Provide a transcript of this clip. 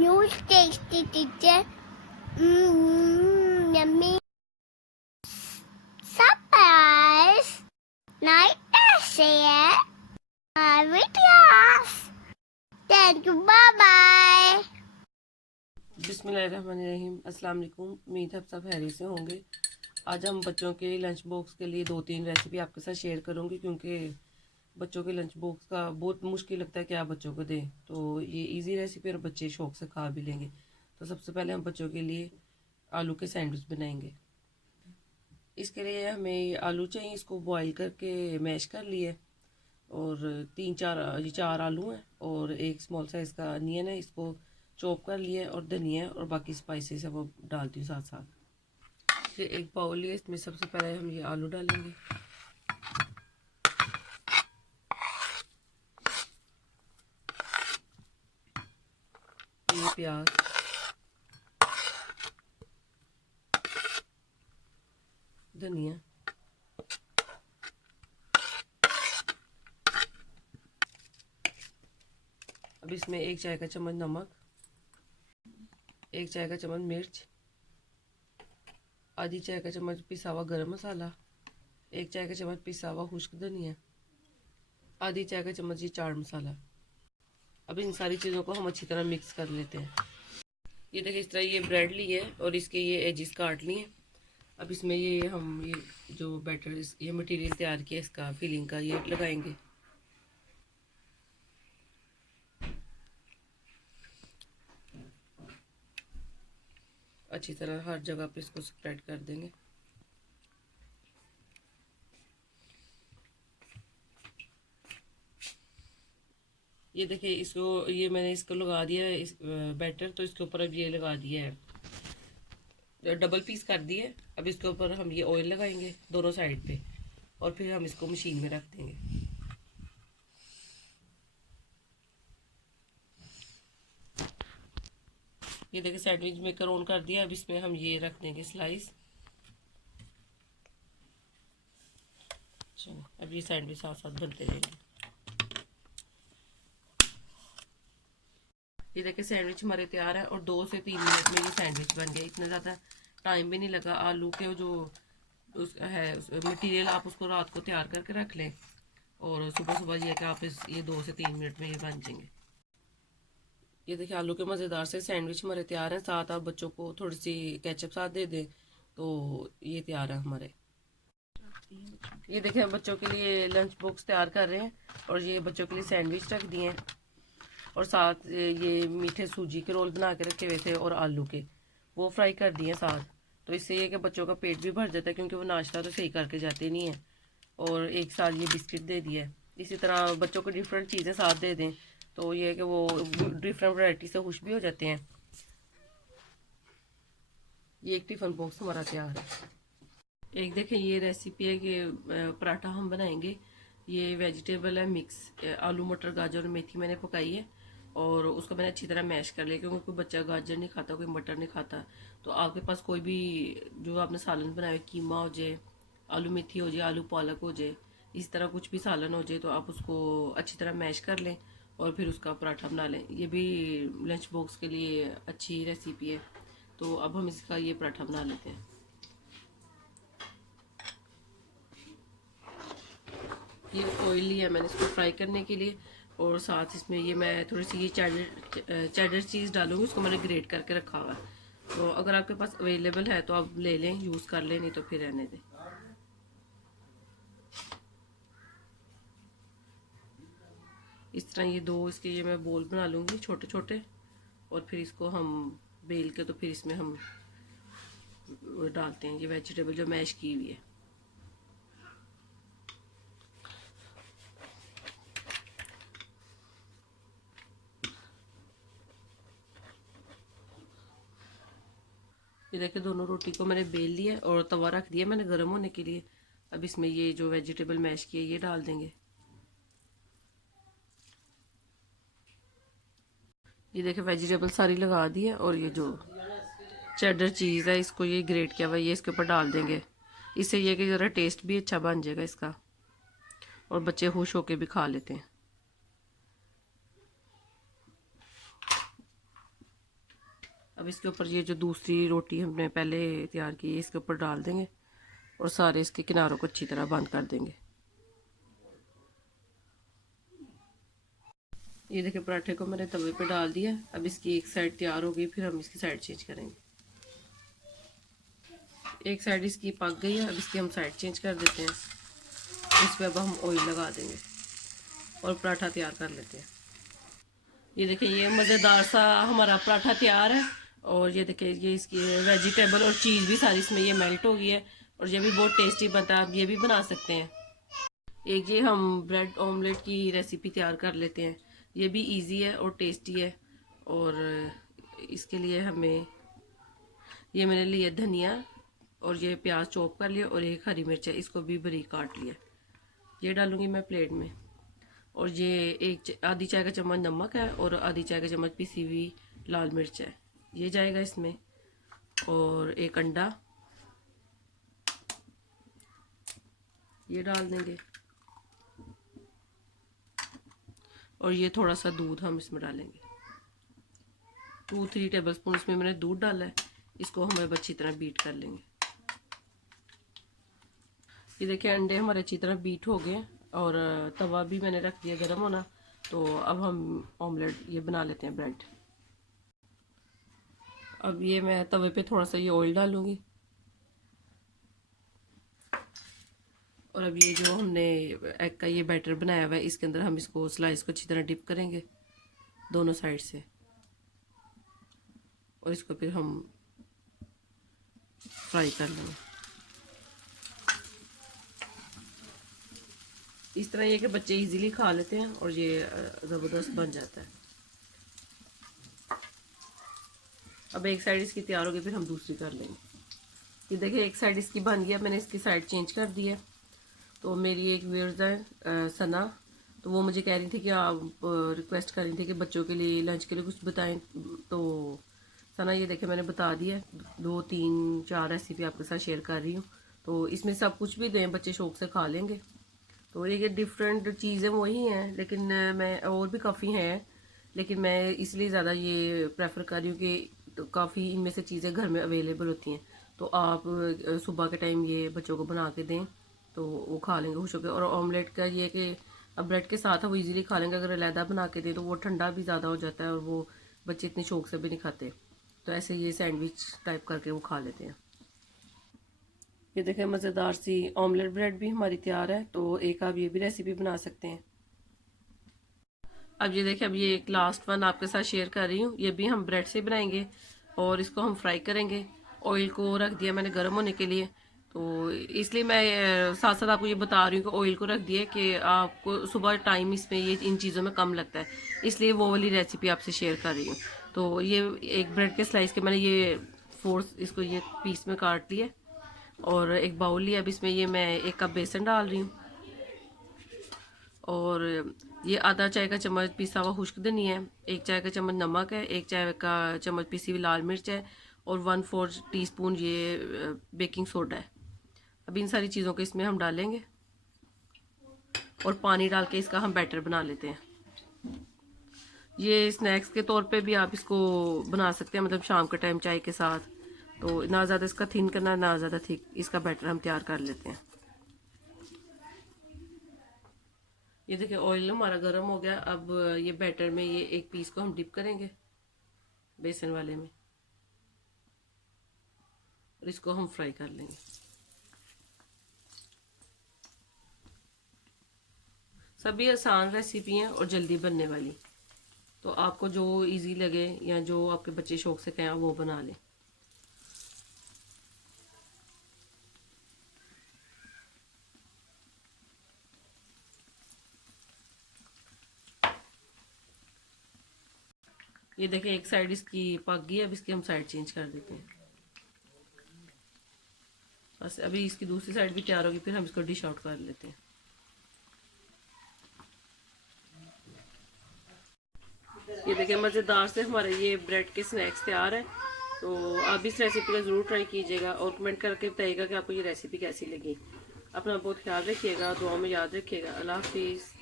Huge tasty teacher. Yummy. Surprise. Night share. Videos. Thank you. Bye bye. बिस्मिल्लाहिर्रहमानिर्रहीम। अस्सलाम वालेकुम। उम्मीद है आप सब खैरियत से होंगे। आज हम बच्चों के लंच बॉक्स के लिए 2-3 रेसिपी आपके साथ शेयर करूंगी, क्योंकि बच्चों के लंच बॉक्स का बहुत मुश्किल लगता है कि आप बच्चों को दें, तो ये इजी रेसिपी और बच्चे शौक से खा भी लेंगे। तो सबसे पहले हम बच्चों के लिए आलू के सैंडविच बनाएंगे। इसके लिए हमें आलू चाहिए, इसको बॉईल करके मैश कर लिए, और 4 आलू हैं और एक स्मॉल साइज़ का अनियन है, इसको चॉप कर लिया और धनिया और बाकी स्पाइसेस है वो डालती हूँ साथ साथ। फिर एक बाउल लिया, इसमें सबसे पहले हम ये आलू डालेंगे, ये प्याज, धनिया, अब इसमें 1 चाय का चम्मच नमक, 1 चाय का चम्मच मिर्च, आधी चाय का चम्मच पिसा हुआ गरम मसाला, 1 चाय का चम्मच पिसा हुआ खुश्क धनिया, आधी चाय का चम्मच ये चाट मसाला। अब इन सारी चीज़ों को हम अच्छी तरह मिक्स कर लेते हैं। ये देखिए, इस तरह ये ब्रेड ली है और इसके ये एजिस काट लिए। अब इसमें ये जो बैटर ये मटेरियल तैयार किया इसका फिलिंग का ये लगाएंगे। अच्छी तरह हर जगह पे इसको स्प्रेड कर देंगे। ये देखिए, मैंने इसको लगा दिया है इस बैटर, तो इसके ऊपर अब ये लगा दिया है, डबल पीस कर दिए। अब इसके ऊपर हम ये ऑयल लगाएंगे दोनों साइड पे, और फिर हम इसको मशीन में रख देंगे। ये देखिए, सैंडविच मेकर ऑन कर दिया। अब इसमें हम ये रख देंगे स्लाइस। चलो, अब ये सैंडविच साथ साथ बनते रहेंगे। ये देखिए, सैंडविच हमारे तैयार है और 2 से 3 मिनट में ये सैंडविच बन गया। इतना ज़्यादा टाइम भी नहीं लगा। आलू के जो मटेरियल आप उसको रात को तैयार करके रख लें, और सुबह सुबह ये कि आप ये 2 से 3 मिनट में ये बन जाएंगे। ये देखिए, आलू के मज़ेदार से सैंडविच हमारे तैयार हैं। साथ आप बच्चों को थोड़ी सी केचप साथ दे दें तो ये तैयार है हमारे। ये देखिए, हम बच्चों के लिए लंच बॉक्स तैयार कर रहे हैं, और ये बच्चों के लिए सैंडविच रख दिए हैं, और साथ ये मीठे सूजी के रोल बना के रखे हुए थे और आलू के वो फ्राई कर दिए साथ। तो इससे ये कि बच्चों का पेट भी भर जाता है, क्योंकि वो नाश्ता तो सही करके जाते नहीं है। और एक साथ ये बिस्किट दे दिया है। इसी तरह बच्चों को डिफरेंट चीज़ें साथ दे दें, तो ये है कि वो डिफरेंट वैरायटी से खुश भी हो जाते हैं। ये एक टिफ़िन बॉक्स हमारा तैयार है। एक देखें, ये रेसिपी है कि पराठा हम बनाएंगे। ये वेजिटेबल है मिक्स, आलू मटर गाजर और मेथी मैंने पकाई है, और उसको मैंने अच्छी तरह मैश कर लिया, क्योंकि कोई बच्चा गाजर नहीं खाता, कोई मटर नहीं खाता। तो आपके पास कोई भी जो आपने सालन बनाया, कीमा हो जाए, आलू मेथी हो जाए, आलू पालक हो जाए, इस तरह कुछ भी सालन हो जाए, तो आप उसको अच्छी तरह मैश कर लें और फिर उसका पराठा बना लें। ये भी लंच बॉक्स के लिए अच्छी रेसिपी है। तो अब हम इसका ये पराठा बना लेते हैं। ये ऑयल लिया मैंने इसको फ्राई करने के लिए, और साथ इसमें ये मैं थोड़ी सी ये चेडर चीज़ डालूंगी। उसको मैंने ग्रेट करके रखा हुआ है, तो अगर आपके पास अवेलेबल है तो आप ले लें, यूज़ कर लें, नहीं तो फिर रहने दें। इस तरह ये मैं बोल बना लूँगी छोटे छोटे, और फिर इसको हम बेल के तो फिर इसमें हम डालते हैं ये वेजिटेबल जो मैश की हुई है। ये देखिए, दोनों रोटी को मैंने बेल लिया और तवा रख दिया मैंने गर्म होने के लिए। अब इसमें ये जो वेजिटेबल मैश की है ये डाल देंगे। ये देखिए, वेजिटेबल सारी लगा दी है, और ये जो चेडर चीज़ है इसको ये ग्रेट किया हुआ ये इसके ऊपर डाल देंगे। इससे ये कि ज़रा टेस्ट भी अच्छा बन जाएगा इसका, और बच्चे खुश होके भी खा लेते हैं। अब इसके ऊपर ये जो दूसरी रोटी हमने पहले तैयार की है इसके ऊपर डाल देंगे और सारे इसके किनारों को अच्छी तरह बंद कर देंगे। ये देखिए पराठे को मैंने तवे पे डाल दिया। अब इसकी एक साइड तैयार हो गई, फिर हम इसकी साइड चेंज करेंगे। एक साइड इसकी पक गई है, अब इसकी हम साइड चेंज कर देते हैं। इस पर अब हम ऑयल लगा देंगे और पराठा तैयार कर लेते हैं। ये देखिए ये मज़ेदार सा हमारा पराठा तैयार है। और ये देखिए ये इसकी वेजिटेबल और चीज़ भी सारी इसमें ये मेल्ट हो गई है और ये भी बहुत टेस्टी बनता है। आप ये भी बना सकते हैं। एक ये हम ब्रेड ऑमलेट की रेसिपी तैयार कर लेते हैं। ये भी इजी है और टेस्टी है। और इसके लिए हमें ये मैंने लिया धनिया और ये प्याज चॉप कर लिया और एक हरी मिर्च है, इसको भी बारीक काट लिया। ये डालूंगी मैं प्लेट में। और ये आधी चाय का चम्मच नमक है और आधी चाय का चम्मच पिसी हुई लाल मिर्च है, ये जाएगा इसमें। और एक अंडा ये डाल देंगे और ये थोड़ा सा दूध हम इसमें डालेंगे। 2-3 टेबलस्पून इसमें मैंने दूध डाला है। इसको हम अब अच्छी तरह बीट कर लेंगे। ये देखिए अंडे हमारे अच्छी तरह बीट हो गए और तवा भी मैंने रख दिया गर्म होना। तो अब हम ऑमलेट ये बना लेते हैं ब्रेड। अब ये मैं तवे पे थोड़ा सा ये ऑयल डालूंगी और अब ये जो हमने एग का ये बैटर बनाया हुआ है इसके अंदर हम इसको स्लाइस को अच्छी तरह डिप करेंगे दोनों साइड से और इसको फिर हम फ्राई कर लेंगे। इस तरह ये कि बच्चे इजीली खा लेते हैं और ये ज़बरदस्त बन जाता है। अब एक साइड इसकी तैयार हो गई, फिर हम दूसरी कर लेंगे। ये देखिए एक साइड इसकी बन गया, मैंने इसकी साइड चेंज कर दी है। तो मेरी एक व्यूअर्स है सना, तो वो मुझे कह रही थी कि आप रिक्वेस्ट कर रही थी कि बच्चों के लिए लंच के लिए कुछ बताएं। तो सना ये देखिए मैंने बता दिया, 2-3-4 रेसिपी आपके साथ शेयर कर रही हूँ। तो इसमें सब कुछ भी दें, बच्चे शौक से खा लेंगे। तो ये डिफरेंट चीज़ें वही हैं, लेकिन मैं और भी काफ़ी हैं, लेकिन मैं इसलिए ज़्यादा ये प्रेफर कर रही हूँ कि तो काफ़ी इनमें से चीज़ें घर में अवेलेबल होती हैं। तो आप सुबह के टाइम ये बच्चों को बना के दें तो वो खा लेंगे खुश होकर। और ऑमलेट का ये कि अब ब्रेड के साथ वो इजीली खा लेंगे। अगर अलहदा बना के दें तो वो ठंडा भी ज़्यादा हो जाता है और वो बच्चे इतने शौक से भी नहीं खाते। तो ऐसे ये सैंडविच टाइप करके वो खा लेते हैं। ये देखें मज़ेदार सी ऑमलेट ब्रेड भी हमारी तैयार है। तो एक आप ये भी रेसिपी बना सकते हैं। अब ये देखें, अब ये एक लास्ट वन आपके साथ शेयर कर रही हूँ। ये भी हम ब्रेड से बनाएंगे और इसको हम फ्राई करेंगे। ऑयल को रख दिया मैंने गर्म होने के लिए, तो इसलिए मैं साथ साथ आपको ये बता रही हूँ कि ऑयल को रख दिया कि आपको सुबह टाइम इसमें ये इन चीज़ों में कम लगता है, इसलिए वो वाली रेसिपी आपसे शेयर कर रही हूँ। तो ये एक ब्रेड के स्लाइस के मैंने ये 4 इसको ये पीस में काट लिया और एक बाउल लिया। अब इसमें ये मैं 1 कप बेसन डाल रही हूँ और ये आधा चाय का चम्मच पिसा हुआ खुश्क धनिया है, 1 चाय का चम्मच नमक है, 1 चाय का चम्मच पिसी हुई लाल मिर्च है और 1/4 टीस्पून ये बेकिंग सोडा है। अब इन सारी चीज़ों को इसमें हम डालेंगे और पानी डाल के इसका हम बैटर बना लेते हैं। ये स्नैक्स के तौर पे भी आप इसको बना सकते हैं, मतलब शाम के टाइम चाय के साथ। तो ना ज़्यादा इसका थिन करना ना ज़्यादा थिक, इसका बैटर हम तैयार कर लेते हैं। ये देखिए ऑयल हमारा गर्म हो गया। अब ये बैटर में ये एक पीस को हम डिप करेंगे बेसन वाले में और इसको हम फ्राई कर लेंगे। सभी आसान रेसिपी हैं और जल्दी बनने वाली। तो आपको जो इजी लगे या जो आपके बच्चे शौक से कहें वो बना लें। ये देखें एक साइड इसकी पक गई, अब इसकी हम साइड चेंज कर देते हैं। बस अभी इसकी दूसरी साइड भी तैयार होगी, फिर हम इसको डिश आउट कर लेते हैं। ये देखें मज़ेदार से हमारे ये ब्रेड के स्नैक्स तैयार है। तो आप इस रेसिपी का ज़रूर ट्राई कीजिएगा और कमेंट करके बताइएगा कि आपको ये रेसिपी कैसी लगी। अपना बहुत ख्याल रखिएगा, दुआ में याद रखिएगा। अल्लाह हाफिज़।